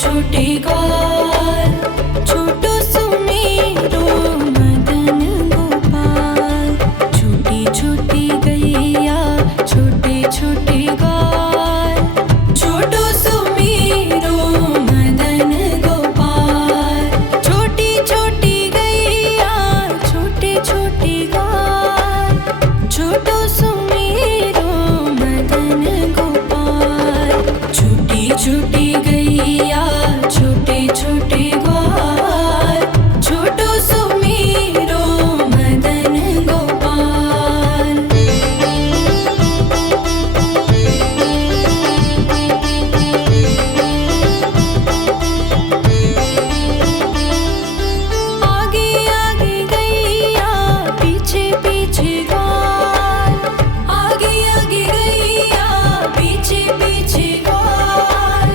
छोटे ग्वाल, छोटो सुमेरो मदन गोपाल। छोटी छोटी गैया छोटे छोटे ग्वाल, छोटो सुमेरो मदन गोपाल। छोटी छोटी गैया छोटे छोटे ग्वाल, छोटो सुमेरो मदन गोपाल। छोटी छोटी गैया छोटे छोटे ग्वाल, छोटो सुमेरो मदन गोपाल। आगे आगे गैया पीछे पीछे ग्वाल, आगे आगे गैया पीछे पीछे ग्वाल।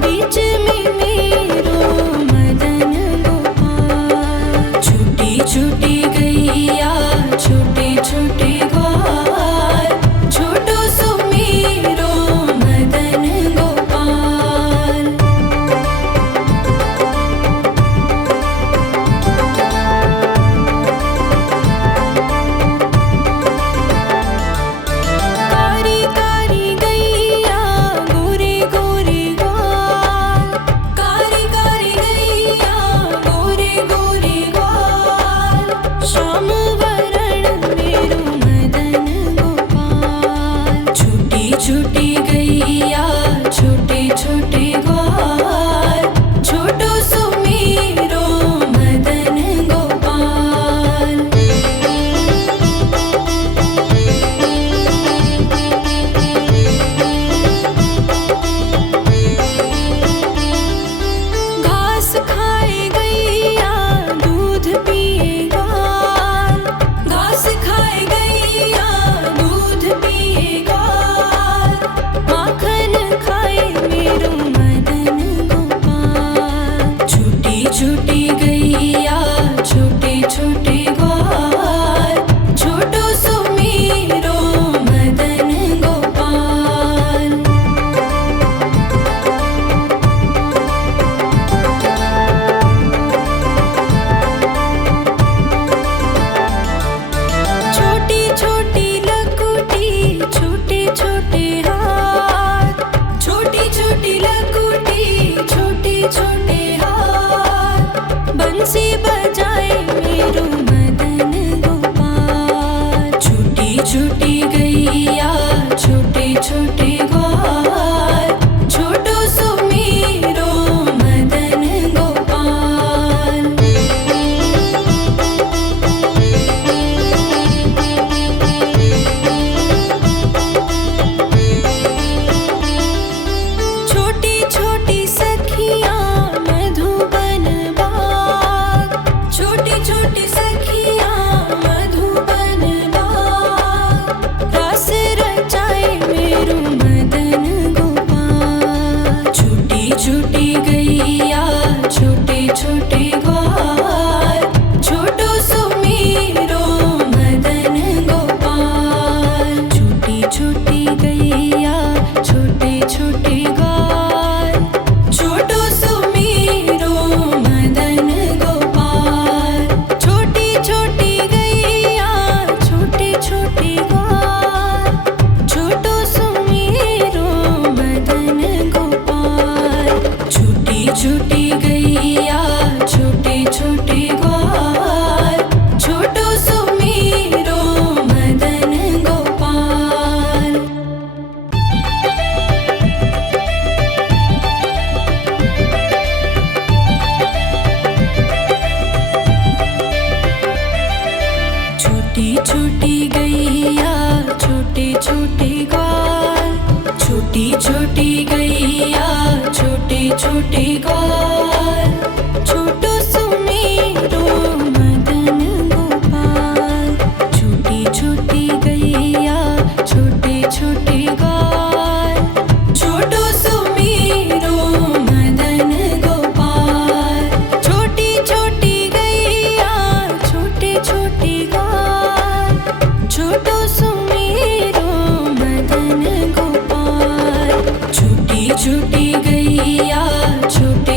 बीच में मेरो मदन गोपाल। छोटी छोटी गैया छोटे छोटे ग्वाल, छोटो सुमेरो मदन गोपाल। कारी कारी गैया गोरे गोरे ग्वाल, कारी कारी गैया गोरे गोरे ग्वाल। श्याम वरण मेरो मदन गोपाल। छोटी छोटी गैया छोटे छोटे ग्वाल, छोटो सुमेरो मदन गोपाल। घास खाए गैया दूध पिए ग्वाल, घास खाए गैया दूध पिए ग्वाल। माखन खाए मेरो मदन गोपाल। छोटी छोटी गैया छोटे छोटे ग्वाल, छोटो सुमेरो मदन गोपाल। छोटी छोटी लकुटी छोटे छोटे हाथ, छोटी छोटी लकुटी छोटे छोटे हाथ। बंसी बजाए मेरो मदन गोपाल। छोटी छोटी गैया छोटे छोटे ग्वाल, छोटो सुमेरो मदन गोपाल। छोटी छोटी सखियाँ मधुबन बाग, छोटी छोटी सखियाँ मधुबन बाग। रास रचाए मेरो मदन गोपाल। छोटी छोटी गैया छोटे छोटे ग्वाल, छोटो सुमेरो मदन गोपाल। छोटी छोटी गैया छोटे छोटे ग्वाल, छोटो सुमेरो मदन गोपाल। छोटी छोटी गैया छोटे छोटे ग्वाल, छोटो सुमेरो मदन गोपाल। छोटी छोटी गैया छोटे छोटे ग्वाल, छोटो सुमेरो मदन गोपाल। छोटी छोटी गैया छोटे छोटे ग्वाल, छोटी छोटी गैया छोटे छोटे ग्वाल, छोटो सुमेरो मदन गोपाल। छोटी छोटी गैया छोटे छोटे ग्वाल, छोटो सुमेरो मदन गोपाल। छोटी छोटी गैया छोटे छोटे ग्वाल, छोटो सुमेरो मदन गोपाल। छोटी छोटी गैया छोटे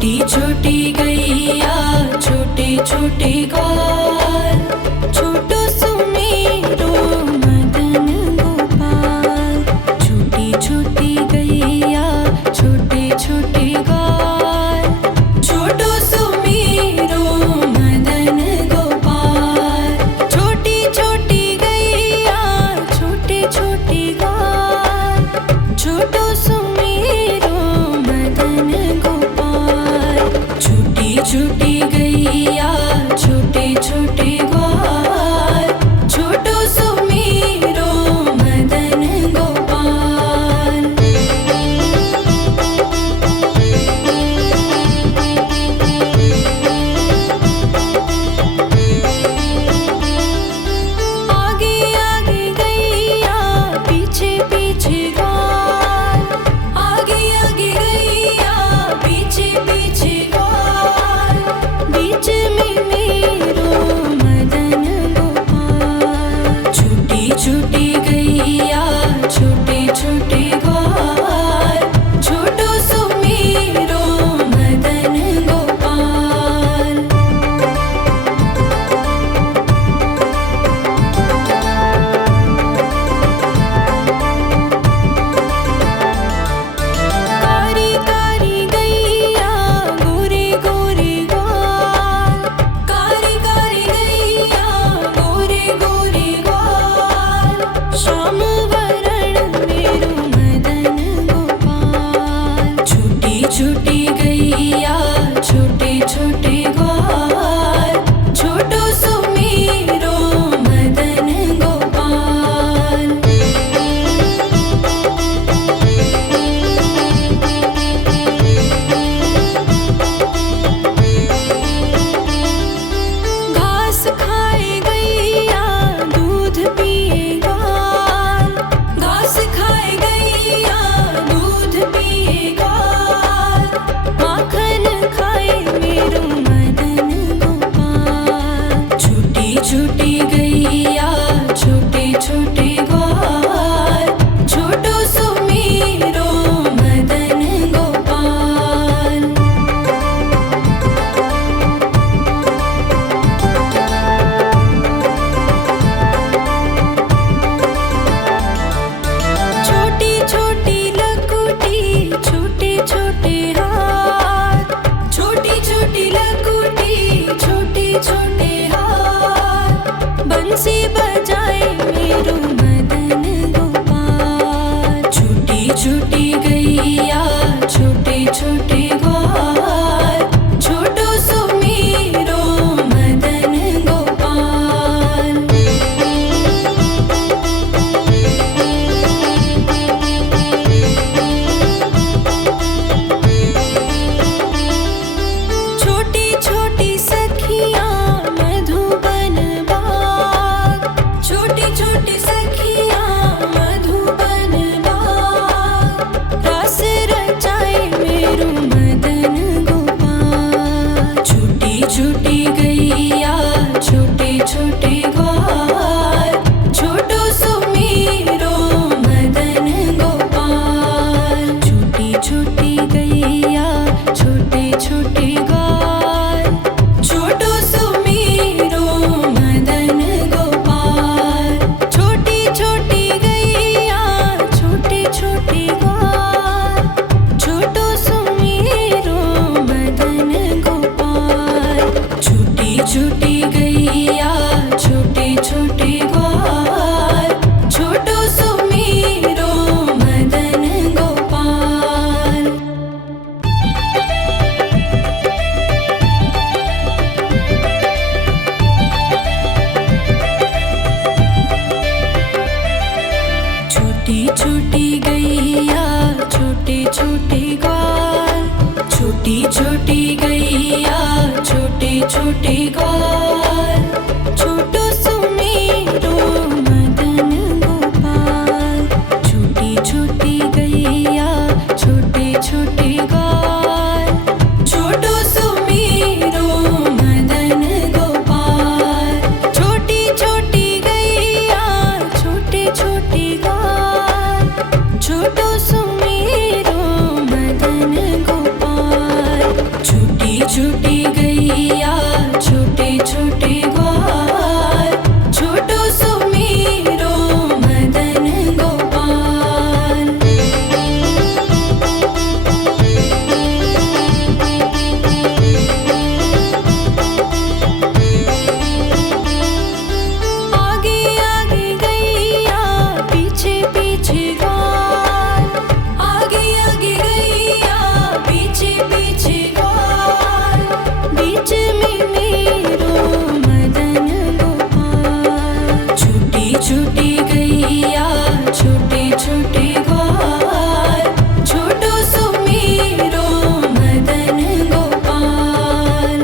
छोटी छोटी गैया छोटे छोटे ग्वाल, छोटो सुमेरो मदन गोपाल। छोटी छोटी गैया छोटे छोटे ग्वाल, छोटो सुमेरो मदन गोपाल। छोटी छोटी गैया छोटे छोटे ग्वाल, छोटो सुमेरो मदन गोपाल। छोटी छोटी गैया छोटे छोटे ग्वाल, छोटो सुमेरो मदन गोपाल। आगे आगे गैया पीछे पीछे ग्वाल, आगे आगे गैया पीछे पीछे ग्वाल। बीच में मेरो मदन गोपाल। छोटी छोटी गैया छोटे छोटे ग्वाल, छोटो सुमेरो मदन गोपाल। कारी कारी गैया गोरे गोरे ग्वाल, कारी कारी गैया गोरे गोरे ग्वाल। श्याम वरण मेरो मदन गोपाल। छोटी छोटी गैया छोटे छोटे ग्वाल, छोटो सुमेरो मदन गोपाल। घास खाए गैया दूध पिए ग्वाल, घास खाए गैया दूध पिए ग्वाल। माखन खाए मेरो मदन गोपाल। छोटी छोटी गैया छोटे छोटे ग्वाल, छोटो सुमेरो मदन गोपाल। छोटी छोटी लकुटी छोटे छोटे हाथ, छोटी छोटी लकुटी छोटे छोटे हाथ। बंसी बजाए मेरो मदन गोपाल। छोटी छोटी गैया छोटे छोटे ग्वाल, छोटो सुमेरो मदन गोपाल। छोटी छोटी सखियाँ मधुबन बाग, छोटी छोटी सखियाँ मधुबन बाग। रास रचाए मेरो मदन गोपाल। छोटी छोटी गैया छोटे छोटे ग्वाल, छोटो सुमेरो मदन गोपाल। छोटी छोटी गैया छोटे छोटे ग्वाल, छोटो सुमेरो मदन गोपाल। छोटी छोटी गैया छोटे छोटे ग्वाल, छोटो सुमेरो मदन गोपाल। छोटी छोटी गैया छोटे छोटे ग्वाल, छोटो सुमेरो मदन गोपाल। छोटी छोटी गैया छोटे छोटे ग्वाल, छोटी छोटी गैया छोटे छोटे ग्वाल, छोटो सुमेरो मदन गोपाल। छोटी छोटी गैया छोटे छोटे ग्वाल, छोटो सुमेरो मदन गोपाल। छोटी छोटी गैया छोटे छोटे ग्वाल, छोटो सुमेरो मदन गोपाल। छोटी गैया छोटे छोटे ग्वाल छोटो सुमेरो मदन गोपाल। आगे आगे गैया पीछे पीछे ग्वाल आगे आगे गैया पीछे पीछे ग्वाल बीच में मेरो मदन गोपाल। छोटी छोटी गैया छोटे छोटे ग्वाल छोटो सुमेरो मदन गोपाल।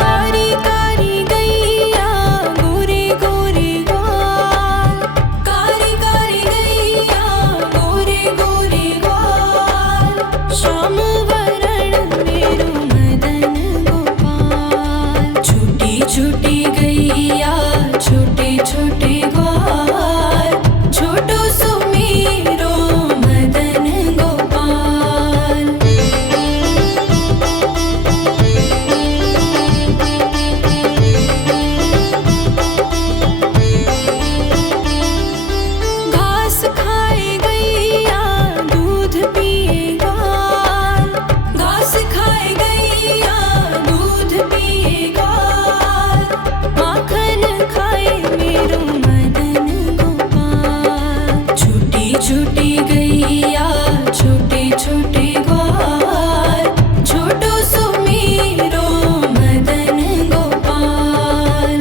कारी कारी गैया गोरे गोरे ग्वाल कारी कारी गैया गोरे गोरे ग्वाल श्याम वरण मेरो मदन गोपाल। छोटी छोटी गैया छोटे छोटे ग्वाल छोटो सुमेरो मदन गोपाल। घास खाए गैया दूध पिए ग्वाल घास खाए गैया दूध पिए ग्वाल माखन खाए मेरो मदन गोपाल। छोटी छोटी गैया छोटे छोटे ग्वाल छोटो सुमेरो मदन गोपाल।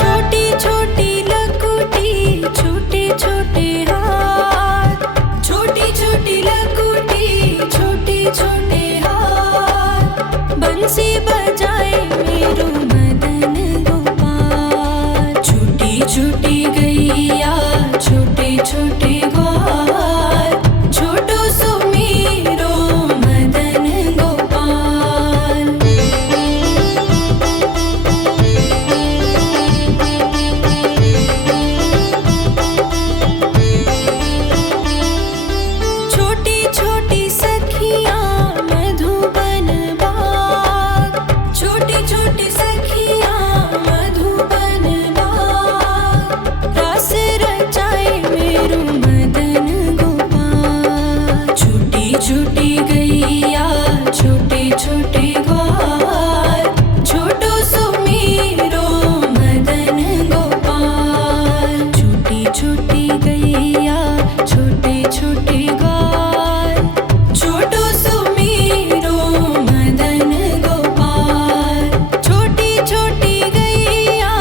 छोटी छोटी लकुटी छोटे छोटे हाथ छोटी छोटी लकुटी छोटे छोटे हाथ बंसी बजाए मेरो मदन गोपाल। छोटी छोटी गैया छोटे छोटे ग्वाल छोटो सुमेरो मदन गोपाल। छोटी छोटी सखियाँ मधुबन बाग छोटी छोटी सखियाँ मधुबन बाग रस रचाए मेरो मदन गोपाल। छोटी छोटी गैया छोटे छोटे ग्वाल छोटो सुमेरो मदन गोपाल। छोटी छोटी गैया छोटे छोटे ग्वाल छोटो सुमेरो मदन गोपाल। छोटी छोटी गैया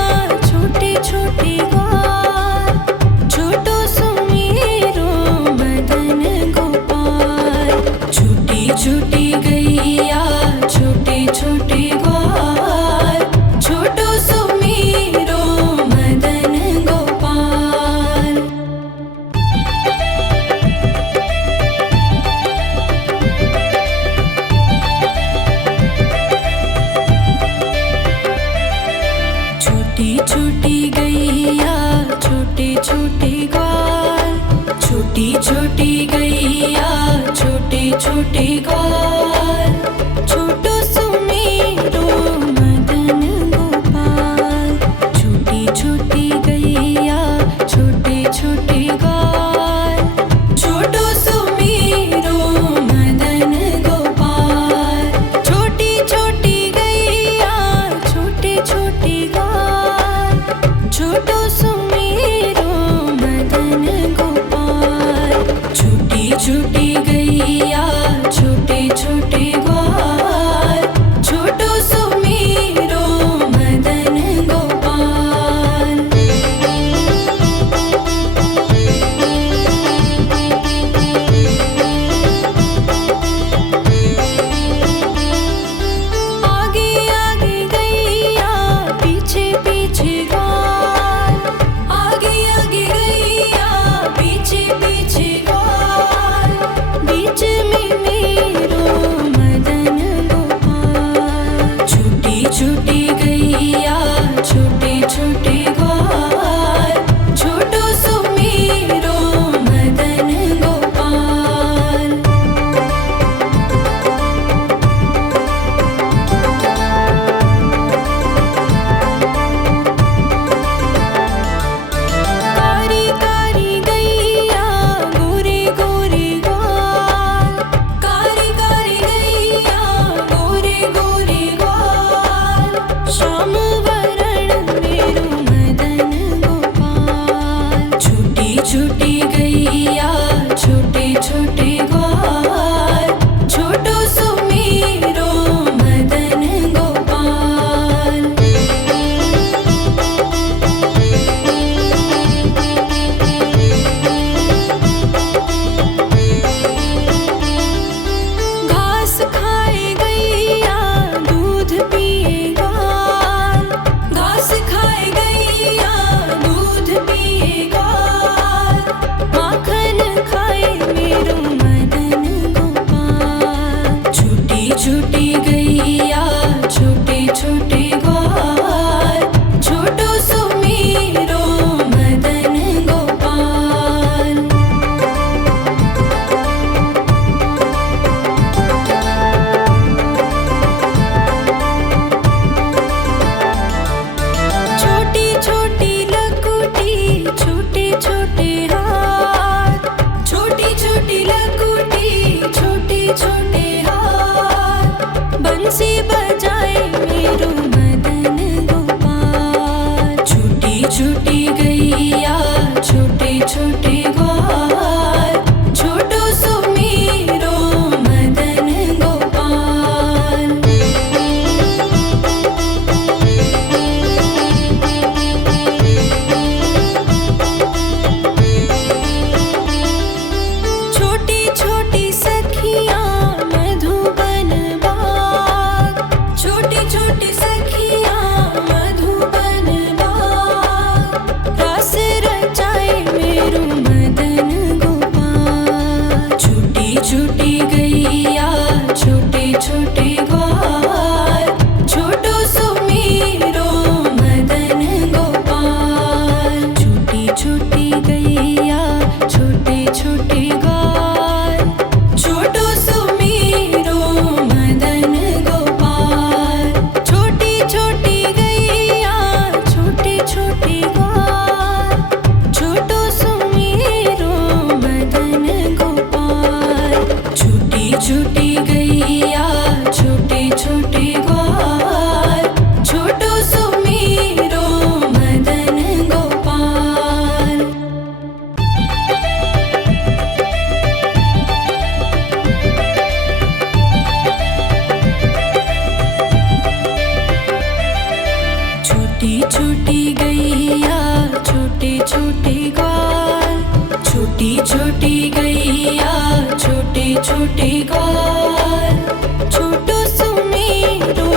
छोटे छोटे ग्वाल छोटो सुमेरो मदन गोपाल। छोटी छोटी गैया छोटे छोटे ग्वाल छोटो सुमेरो मदन गोपाल। छोटी छोटी गैया छोटे छोटे ग्वाल छोटी छोटी गैया छोटे छोटे ग्वाल छोटो सुमेरो मदन गोपाल। छोटी छोटी गैया छोटे छोटे ग्वाल छोटो सुमेरो मदन गोपाल। छोटी छोटी गैया छोटे छोटे ग्वाल छोटो सुमेरो मदन गोपाल। छोटी छोटी गैया छोटे छोटी गैया छोटे छोटे ग्वाल, छोटो सुमेरो मदन गोपाल। छोटी छोटी गैया छोटे छोटे ग्वाल, छोटो सुमेरो मदन गोपाल। छोटी छोटी गैया छोटे छोटे ग्वाल, छोटो सुमेरो मदन गोपाल। छोटी छोटी गैया छोटे छोटे ग्वाल, छोटो सुमेरो मदन गोपाल। छोटी छोटी गैया छोटे छोटे ग्वाल, छोटी छोटी गैया छोटे छोटे ग्वाल, छोटो सुमेरो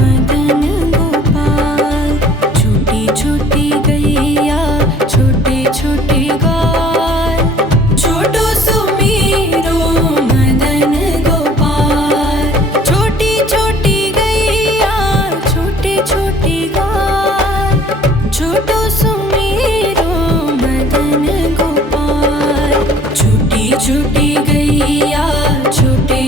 मदन गोपाल। छोटी छोटी गैया छोटे छोटे ग्वाल, छोटो सुमेरो मदन गोपाल। छोटी छोटी गैया छोटे छोटे ग्वाल, छोटो सुमेरो मदन गोपाल। छोटी छोटी गैया छोटे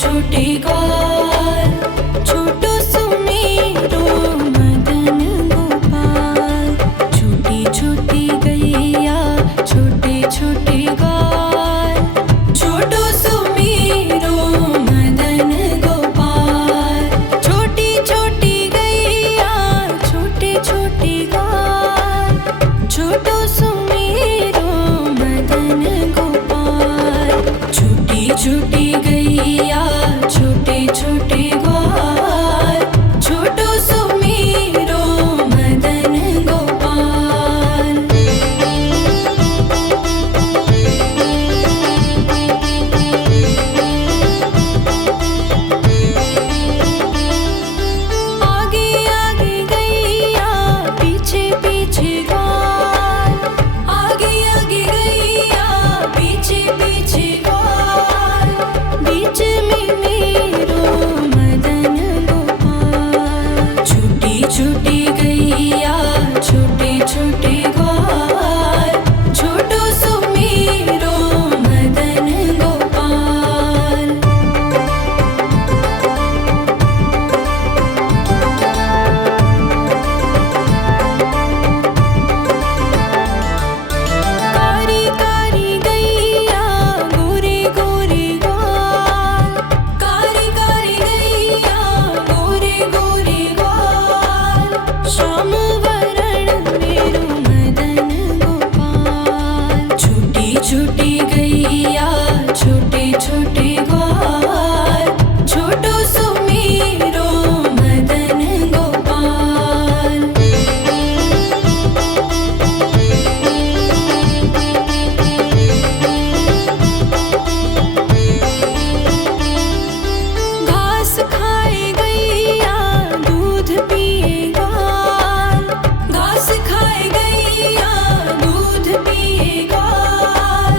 छोटे ग्वाल। छोटो सुमेरो मदन गोपाल। छोटी छोटी गैया छोटे छोटे ग्वाल। छोटो सुमेरो मदन गोपाल। छोटी छोटी गैया छोटे छोटे ग्वाल। छोटो सुमेरो मदन गोपाल। छोटी छोटी गैया छोटे छोटे ग्वाल। छोटो सुमेरो मदन गोपाल। आगे आगे गैया पीछे पीछे ग्वाल। आगे आगे गैया पीछे पीछे ग्वाल। बीच में मेरो मदन गोपाल। छोटी छोटी गैया छोटे छोटे ग्वाल। छोटो सुमेरो मदन गोपाल। कारी कारी गैया गोरे गोरे ग्वाल। कारी कारी गैया गोरे गोरे ग्वाल। श्याम वरण मेरो मदन गोपाल। छोटी छोटी गैया छोटे छोटे ग्वाल। छोटो सुमेरो मदन गोपाल। घास खाए गैया दूध पिए ग्वाल। घास खाए गैया दूध पिए ग्वाल।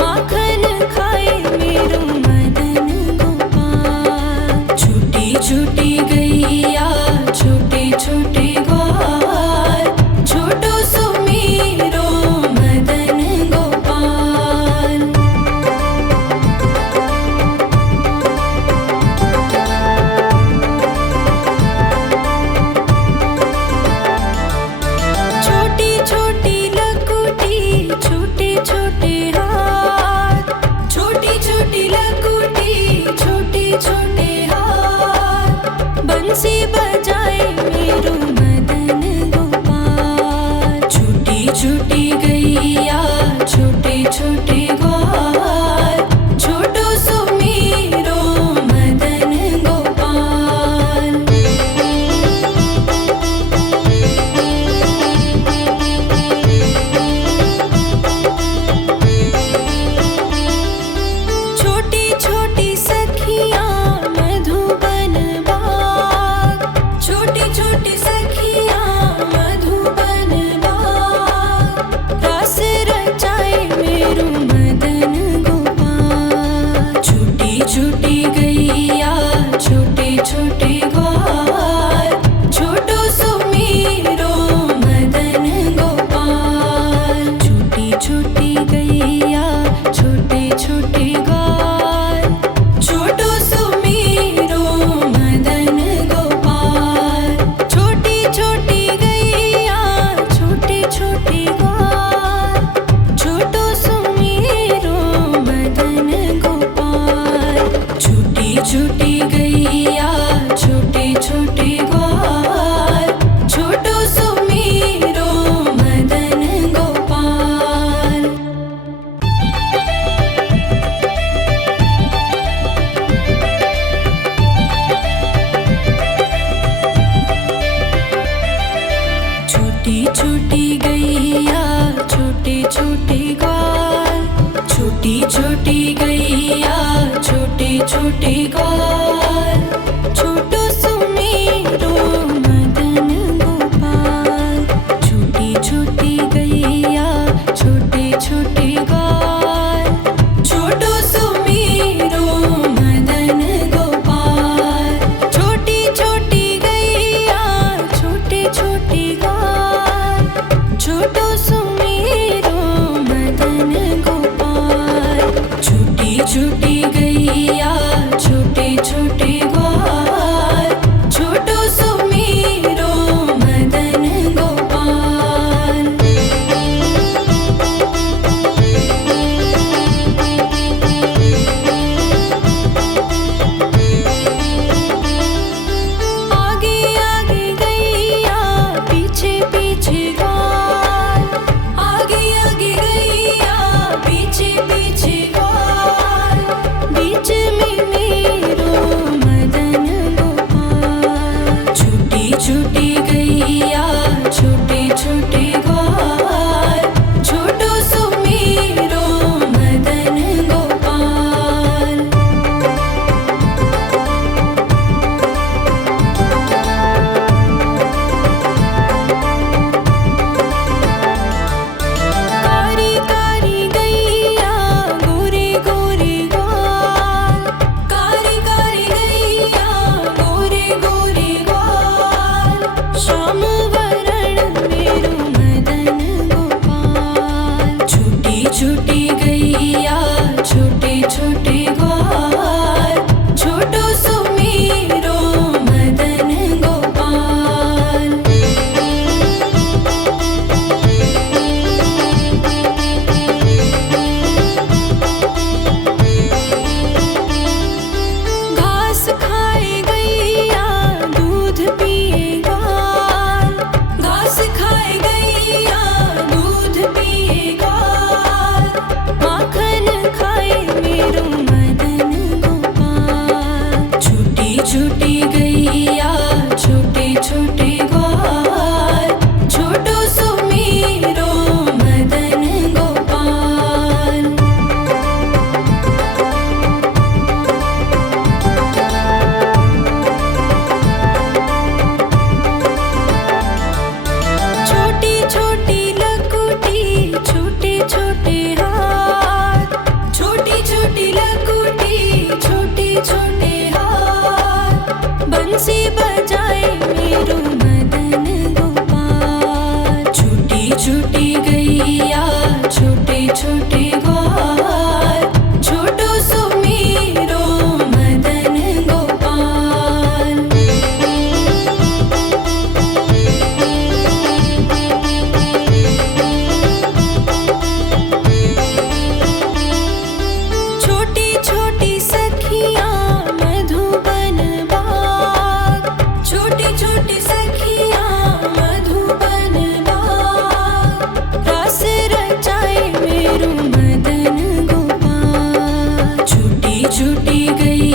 माखन खाए मेरो मदन गोपाल। छोटी छोटी गैया छोटे छोटे ग्वाल। छोटो सुमेरो मदन गोपाल। छोटी छोटी लकुटी छोटे छोटे हाथ। छोटी छोटी लकुटी छोटे छोटे हाथ। बंसी बजाए मेरो मदन गोपाल। छोटी छोटी गैया छोटे छोटे ग्वाल। छोटो सुमेरो मदन गोपाल। छोटी छोटी सखियाँ मधुबन बाग। छोटी छोटी सखियाँ मधुबन बाग। रास रचाए मेरो मदन गोपाल। छोटी छोटी गैया छोटे छोटे ग्वाल। छोटो सुमेरो मदन गोपाल। छोटी छोटी गैया छोटे छोटे ग्वाल। छोटो सुमेरो मदन गोपाल। छोटी छोटी गैया छोटे छोटे ग्वाल। छोटो सुमेरो मदन गोपाल। छोटी छोटी गैया छोटे छोटे ग्वाल। छोटो सुमेरो मदन गोपाल। छोटी छोटी गैया छोटे छोटे ग्वाल। छोटी छोटी गैया छोटे छोटे ग्वाल। छोटो सुमेरो छोटी गैया छोटे छोटे ग्वाल, छोटो सो मेरो मदन गोपाल। छोटी छोटी लकुटी छोटे छोटे हाथ, छोटी छोटी लकुटी छोटे छोटे हाथ, बंसी बजाए मेरो मदन गोपाल। छोटी छोटी गैया छोटे छोटे ग्वाल, छोटो सो मेरो मदन गोपाल। छोटी छोटी सखियाँ मधुबन बाग, छोटी छोटी सखियाँ मधुबन बाग, रास रचाए मेरो मदन गोपाल। छोटी छोटी गई